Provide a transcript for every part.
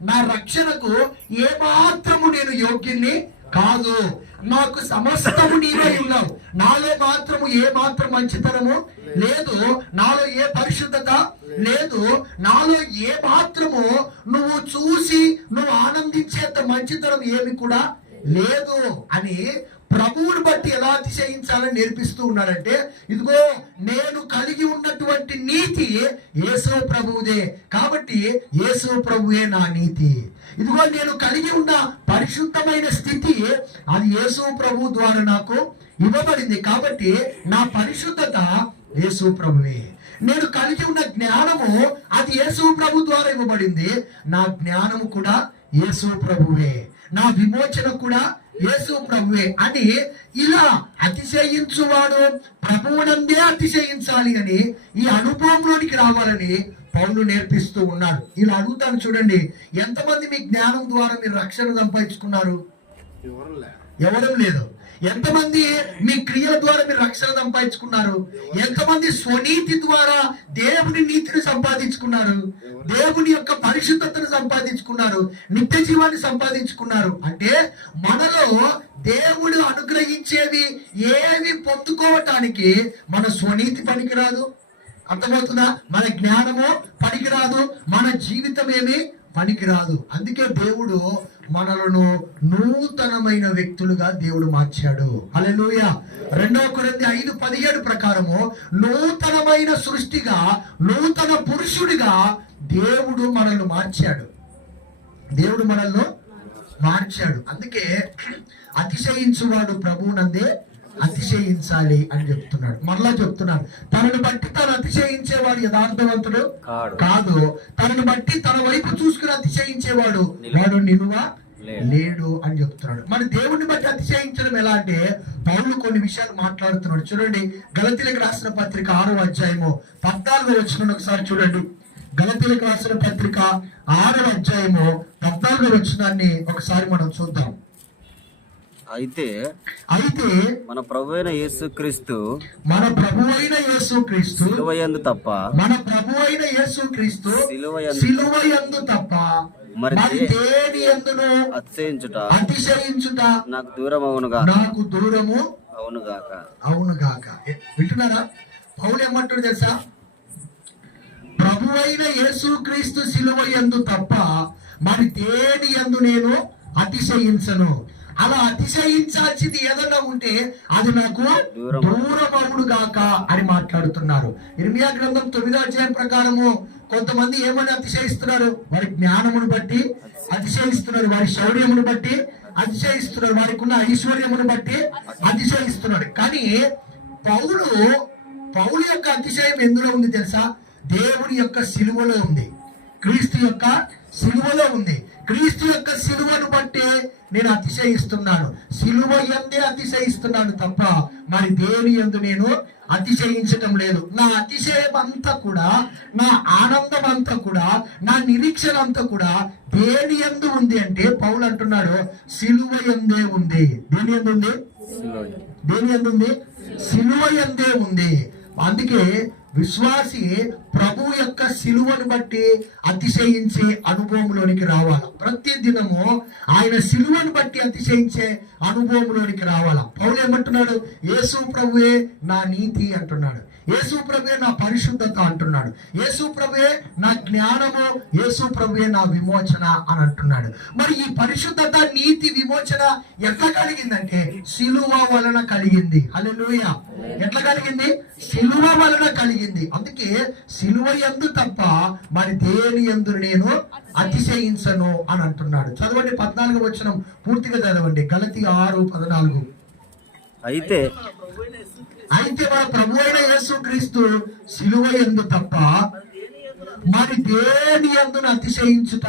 నా రక్షణకు ఏ మాత్రము నేను యోగ్యుని కాదు. నాకు సమస్తము నీవే ఉన్నావు. నాలో మాత్రము ఏ మాత్రం మంచితనము లేదు. నాలో ఏ పరిశుద్ధత లేదు. నాలో ఏ మాత్రము నువ్వు చూసి నువ్వు ఆనందించేంత మంచితనం ఏమి కూడా లేదు అని ప్రభువుని బట్టి ఎలా అతిశయించాలని నేర్పిస్తూ ఉన్నాడంటే ఇదిగో నేను కలిగి ఉన్నటువంటి నీతి యేసు ప్రభువుదే. కాబట్టి యేసు ప్రభువే నా నీతి. ఇదిగో నేను కలిగి ఉన్న పరిశుద్ధమైన స్థితి అది యేసు ప్రభు ద్వారా నాకు ఇవ్వబడింది. కాబట్టి నా పరిశుద్ధత యేసు ప్రభువే. నేను కలిగి ఉన్న జ్ఞానము అది యేసు ప్రభు ద్వారా ఇవ్వబడింది. నా జ్ఞానము కూడా యేసు ప్రభువే. నా విమోచన కూడా యేసు ప్రభువే అని ఇలా అతిశయించువాడు. ప్రభువునందే అతిశయించాలి అని ఈ అనుభవంలోనికి రావాలని పౌలు నేర్పిస్తూ ఉన్నాడు. ఇలా అడుగుతాను చూడండి ఎంతమంది మీ జ్ఞానం ద్వారా మీరు రక్షణ సంపాదించుకున్నారు? ఎవరం లేదు ఎంతమంది మీ క్రియల ద్వారా మీరు రక్షణ సంపాదించుకున్నారు? ఎంతమంది స్వనీతి ద్వారా దేవుని నీతిని సంపాదించుకున్నారు? దేవుని యొక్క పరిశుద్ధతను సంపాదించుకున్నారు? నిత్య జీవాన్ని సంపాదించుకున్నారు? అంటే మనలో దేవుడు అనుగ్రహించేవి ఏవి పొందుకోవటానికి మన స్వనీతి పనికిరాదు. అర్థమవుతుందా? మన జ్ఞానము పనికిరాదు. మన జీవితం ఏమి? పనికిరాదు. అందుకే దేవుడు మనలను నూతనమైన వ్యక్తులుగా దేవుడు మార్చాడు. అలెలుయ రెండవ కొరింది ఐదు పదిహేడు ప్రకారము నూతనమైన సృష్టిగా నూతన పురుషుడిగా దేవుడు మనల్ని మార్చాడు. దేవుడు మనల్ని మార్చాడు. అందుకే అతిశయించువాడు ప్రభువునందే అతిశయించాలి అని చెప్తున్నాడు. మరలా చెప్తున్నాడు. తనను బట్టి తను అతిశయించేవాడు యథార్థవంతుడు. కాదు. తనను బట్టి తన వైపు చూసుకుని అతిశయించేవాడు వాడు నిలువ లేడు. అని చెప్తున్నాడు. మన దేవుడిని బట్టి అతిశయించడం ఎలా అంటే పౌలు కొన్ని విషయాలు మాట్లాడుతున్నాడు. చూడండి గలతీలకు రాసిన పత్రిక ఆరో అధ్యాయము పద్నాలుగో వచ్చిన ఒకసారి చూడండి. గలతీలకు రాసిన పత్రిక ఆరో అధ్యాయము పద్నాలుగో వచ్చినాన్ని ఒకసారి మనం చూద్దాం. అయితే అయితే మన ప్రభు అయిన యేసుక్రీస్తు మన ప్రభు అయిన యేసు క్రీస్తు సిలువయందు తప్ప మన ప్రభు అయిన యేసు క్రీస్తు సిలువయందు సిలువ యందు తప్ప మరి దేని ఎందును అతిశయించుట? అతిశయించుట? నాకు దూరం అవునుగా నాకు దూరము అవునుగాక అవును గాక. ఏ, వింటున్నారా? పౌలు ఏమంటాడు తెలుసా? ప్రభు అయిన యేసు క్రీస్తు సిలువ యందు తప్ప మరి దేని యందు నేను అతిశయించను? అలా అతిశయించాల్సింది ఏదైనా ఉంటే అది నాకు దూరం. దూరమవుడు గాక అని మాట్లాడుతున్నారు. ఇర్మియా గ్రంథం తొమ్మిదో అధ్యాయం ప్రకారము కొంతమంది ఏమని అతిశయిస్తున్నారు? వారి జ్ఞానమును బట్టి అతిశయిస్తున్నారు. వారి శౌర్యమును బట్టి అతిశయిస్తున్నారు. వారికి ఉన్న ఐశ్వర్యమును బట్టి అతిశయిస్తున్నాడు కానీ పౌలు పౌలు యొక్క అతిశయం ఎందులో ఉంది తెలుసా? దేవుని యొక్క సిలువలో ఉంది. క్రీస్తు యొక్క సిలువలో ఉంది. క్రీస్తు యొక్క సిలువను బట్టి నేను అతిశయిస్తున్నాను. సిలువ ఎందే అతిశయిస్తున్నాను తప్ప మరి దేని ఎందు నేను అతిశయించటం లేదు. నా అతిశయం అంతా కూడా నా ఆనందం అంతా కూడా నా నిరీక్షణ అంతా కూడా దేని ఎందు ఉంది అంటే పౌలు అంటున్నాడు సిలువ ఎందే ఉంది. దేని ఎందు ఉంది. దేని ఎందు ఉంది? సిలువ ఎందే ఉంది. అందుకే విశ్వాసి ప్రభు యొక్క సిలువను బట్టి అతిశయించే అనుభవంలోనికి రావాల? ప్రతి దినము ఆయన సిలువను బట్టి అతిశయించే అనుభవంలోనికి రావాల? పౌలు ఏమంటున్నాడు? యేసు ప్రభువే నా నీతి అంటున్నాడు. యేసు ప్రభువే నా పరిశుద్ధత అంటున్నాడు. యేసు ప్రభువే నా జ్ఞానము యేసు ప్రభువే నా విమోచన అని అంటున్నాడు. మరి ఈ పరిశుద్ధత నీతి విమోచన ఎట్లా కలిగిందంటే సిలువ వలన కలిగింది. హల్లెలూయా. ఎట్లా కలిగింది? సిలువ వలన కలిగింది. అందుకే సిలువ ఎందు తప్ప మరి దేని ఎందు నేను అతిశయించను అని అంటున్నాడు. చదవండి పద్నాలుగు వచనం. పూర్తిగా చదవండి. గలతి ఆరు పద్నాలుగు. అయితే అయితే మన ప్రభు అయిన యేసు క్రీస్తు సిలువ ఎందు తప్ప మరి దేని ఎందును అతిశయించుట?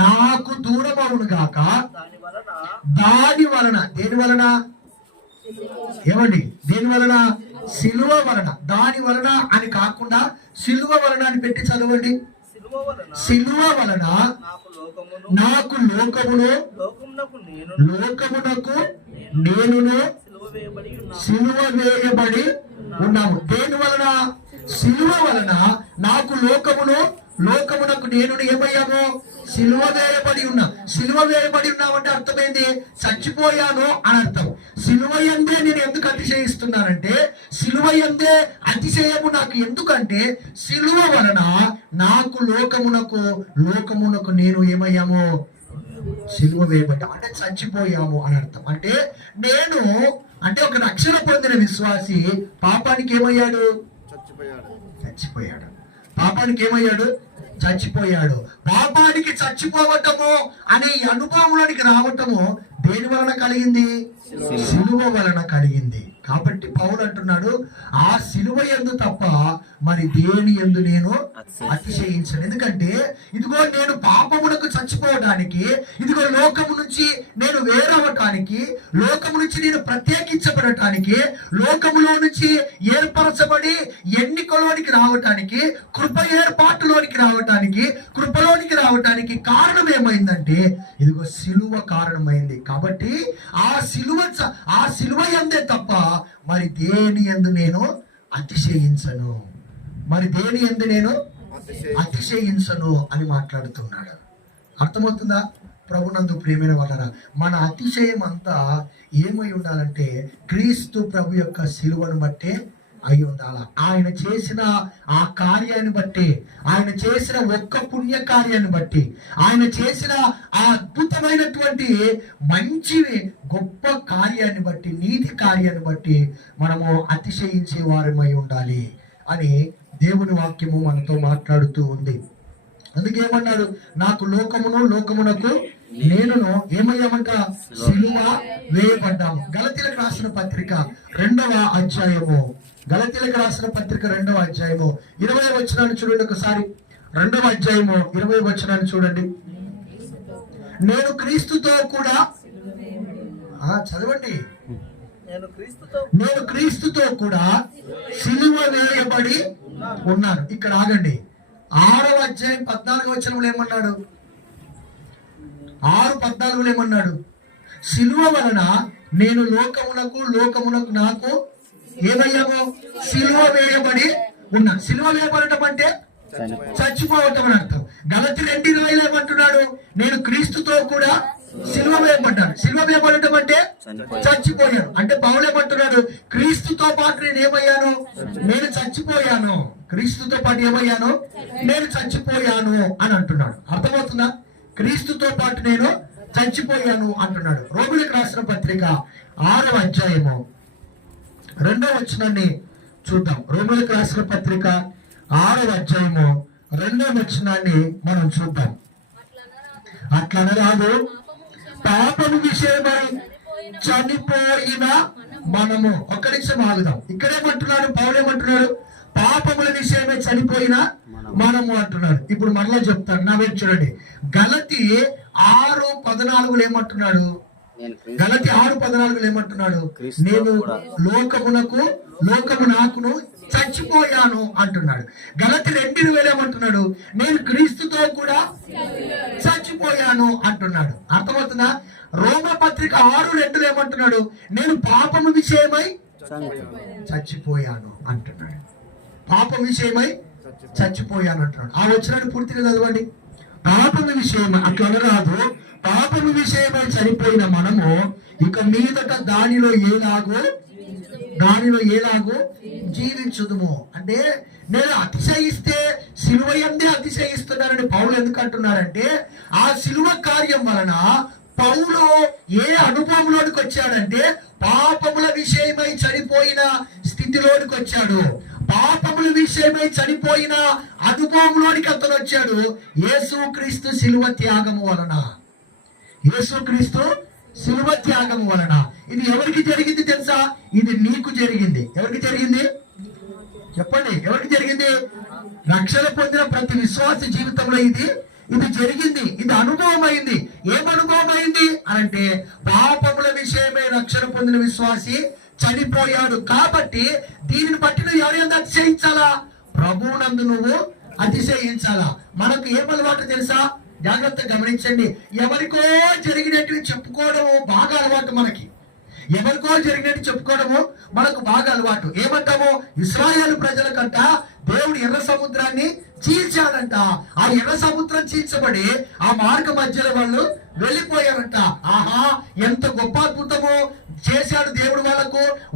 నాకు దూరం అవును గాక. దాని వలన. దేని వలన? ఏమండి? దీని వలన? సిలువ వలన. దాని వలన అని కాకుండా సిలువ వలన అని పెట్టి చదవండి. సిలువ వలన నాకు లోకమును లోకమునకు నేను నేనును వేయబడి సిలువ వేయబడి ఉన్నాము. దేని వలన? సిలువ వలన నాకు లోకమును లోకమునకు నేను ఏమయ్యాము? సిలువ వేయబడి ఉన్నా సిలువ వేయబడి ఉన్నామంటే అర్థమైంది? చచ్చిపోయాను అని అర్థం. సిలువ ఎందే నేను ఎందుకు అతిశయిస్తున్నానంటే సిలువ ఎందే అతిశయము నాకు ఎందుకంటే సిలువ వలన నాకు లోకమునకు లోకమునకు నేను ఏమయ్యాము? సిలువ వేయబడ్డా. అంటే చచ్చిపోయాము అని అర్థం. అంటే నేను అంటే ఒక రక్షణ పొందిన విశ్వాసి పాపానికి ఏమయ్యాడు? చచ్చిపోయాడు. పాపానికి ఏమయ్యాడు? చచ్చిపోయాడు. పాపానికి చచ్చిపోవటము అనే అనుభవంలోనికి రావటము దేని వలన కలిగింది? సిలువ. వలన కలిగింది. కాబట్టి పౌలు అంటున్నాడు ఆ సిలువ ఎందు తప్ప మరి దేని ఎందు నేను అతిశయించను. ఎందుకంటే ఇదిగో నేను పాపమునకు చచ్చిపోవడానికి ఇదిగో లోకము నుంచి నేను వేరవటానికి లోకము నుంచి నేను ప్రత్యేకించబడటానికి లోకములో నుంచి ఏర్పరచబడి ఎన్నికలోనికి రావటానికి కృప ఏర్పాటులోనికి రావటానికి కృపలోనికి రావటానికి కారణం ఏమైందంటే ఇదిగో సిలువ కారణమైంది. కాబట్టి ఆ సిలువ ఆ సిలువ ఎందే తప్ప మరి దేని ఎందు నేను అతిశయించను? మరి దేని ఎందు నేను అతిశయించను. అని మాట్లాడుతున్నాడు. అర్థమవుతుందా? ప్రభునందు ప్రేమైన వాళ్ళరా మన అతిశయం అంతా ఏమై ఉండాలంటే క్రీస్తు ప్రభు యొక్క సిలువను బట్టే అయి ఉండాల? ఆయన చేసిన ఆ కార్యాన్ని బట్టి ఆయన చేసిన ఒక్క పుణ్య కార్యాన్ని బట్టి ఆయన చేసిన ఆ అద్భుతమైనటువంటి మంచి గొప్ప కార్యాన్ని బట్టి నీతి కార్యాన్ని బట్టి మనము అతిశయించే వారమై ఉండాలి అని దేవుని వాక్యము మనతో మాట్లాడుతూ ఉంది. అందుకే ఏమన్నాడు నాకు లోకమును లోకమునకు నేనును ఏమయ్యామంట? సిలువ వేయబడ్డాము. గలతీలకు రాసిన పత్రిక రెండవ అధ్యాయము. గలతీలకు రాసిన పత్రిక రెండవ అధ్యాయము. ఇరవై వచనాన్ని చూడండి ఒకసారి. రెండవ అధ్యాయము ఇరవై వచనాన్ని చూడండి. నేను క్రీస్తుతో కూడా చదవండి. నేను క్రీస్తుతో నేను క్రీస్తుతో కూడా సిలువ వేయబడి ఉన్నాను. ఇక్కడ ఆగండి. ఆరవ అధ్యాయం పద్నాలుగు వచనంలో ఏమన్నాడు? ఆరు పద్నాలుగులో ఏమన్నాడు? సిలువ వలన నేను లోకమునకు లోకమునకు నాకు ఏమయ్యామో సిలువ వేయబడి ఉన్నా సిలువ వేయబడటం అంటే చచ్చిపోవటం అని అర్థం. గలతి రెండు ఇరవైలో ఏమంటున్నాడు నేను క్రీస్తుతో కూడా సిలువ వేయబడ్డాను. సిలువ వేయబడటం అంటే చచ్చిపోయాను అంటే పౌలు ఏమంటున్నాడు? క్రీస్తుతో పాటు నేను ఏమయ్యాను? నేను చచ్చిపోయాను. క్రీస్తుతో పాటు ఏమయ్యాను? నేను చచ్చిపోయాను అని అంటున్నాడు. అర్థమవుతుందా? క్రీస్తుతో పాటు నేను చచ్చిపోయాను అంటున్నాడు. రోగులకు రాసిన పత్రిక ఆరవ అధ్యాయము. రెండవ వచనాన్ని చూద్దాం. రోగులకు రాసిన పత్రిక ఆరవ అధ్యాయము రెండవ వచనాన్ని మనం చూద్దాం. అట్లనరాదు పాపము విషయమై చనిపోయిన మనము. ఒక్క నిమిషం ఆగుదాం. ఇక్కడేమంటున్నాడు పౌడేమంటున్నాడు పాపముల విషయమే చనిపోయిన మనము అంటున్నాడు. ఇప్పుడు మరలా చెప్తాను. నా వైపు చూడండి. గలతి ఆరు పద్నాలుగులు ఏమంటున్నాడు? గలతి ఆరు పద్నాలుగులు ఏమంటున్నాడు? నేను. లోకమునకు లోకము నాకును చచ్చిపోయాను అంటున్నాడు. గలతి రెండు వేలు ఏమంటున్నాడు? నేను క్రీస్తుతో కూడా చచ్చిపోయాను అంటున్నాడు. అర్థమవుతుందా? రోమ పత్రిక ఆరు రెండు ఏమంటున్నాడు? నేను పాపము విషయమై చచ్చిపోయాను అంటున్నాడు. పాపం విషయమై చచ్చిపోయాను అంటున్నాడు. ఆ వచ్చినాడు పూర్తిగా చదవండి. పాపము విషయమై అట్లా కాదు పాపము విషయమై చనిపోయిన మనము ఇక మీదట దానిలో ఏలాగో దానిలో ఏలాగో జీవించుదుము. అంటే నేను అతిశయిస్తే సిలువ ఎందే అతిశయిస్తున్నానని పౌలు ఎందుకు అంటున్నారంటే ఆ సిలువ కార్యం వలన పౌలు ఏ అనుభవంలోనికి వచ్చాడంటే పాపముల విషయమై చనిపోయిన స్థితిలోనికి వచ్చాడు. పాపముల విషయమై చనిపోయిన అనుభవంలోనికి అతను వచ్చాడు. యేసుక్రీస్తు సిలువ త్యాగము వలన. యేసుక్రీస్తు శిలువ త్యాగం వలన. ఇది ఎవరికి జరిగింది తెలుసా? ఇది నీకు జరిగింది. ఎవరికి జరిగింది? చెప్పండి. ఎవరికి జరిగింది? రక్షణ పొందిన ప్రతి విశ్వాస జీవితంలో ఇది ఇది జరిగింది. ఇది అనుభవం అయింది ఏం అనుభవం అయింది అంటే పాపముల విషయమే రక్షణ పొందిన విశ్వాసి చనిపోయాడు. కాబట్టి దీనిని బట్టి నువ్వు ఎవరి అతిశయించాలా? ప్రభువునందు నువ్వు అతిశయించాలా? మనకు ఏం అలవాటు తెలుసా? జాగ్రత్త గమనించండి. ఎవరికో జరిగినట్టు చెప్పుకోవడం బాగా అలవాటు మనకి. ఎవరికో జరిగినట్టు చెప్పుకోవడము మనకు బాగా అలవాటు. ఏమంటాము? ఇస్రాయేల్ ప్రజలకంట దేవుడు ఎర్ర సముద్రాన్ని చీల్చాడంట. ఆ ఎర్ర సముద్రం చీల్చబడి ఆ మార్గ మధ్యలో వాళ్ళు వెళ్ళిపోయారంట. ఆహా ఎంత గొప్ప అద్భుతము చేశాడు దేవుడు వాళ్ళకు.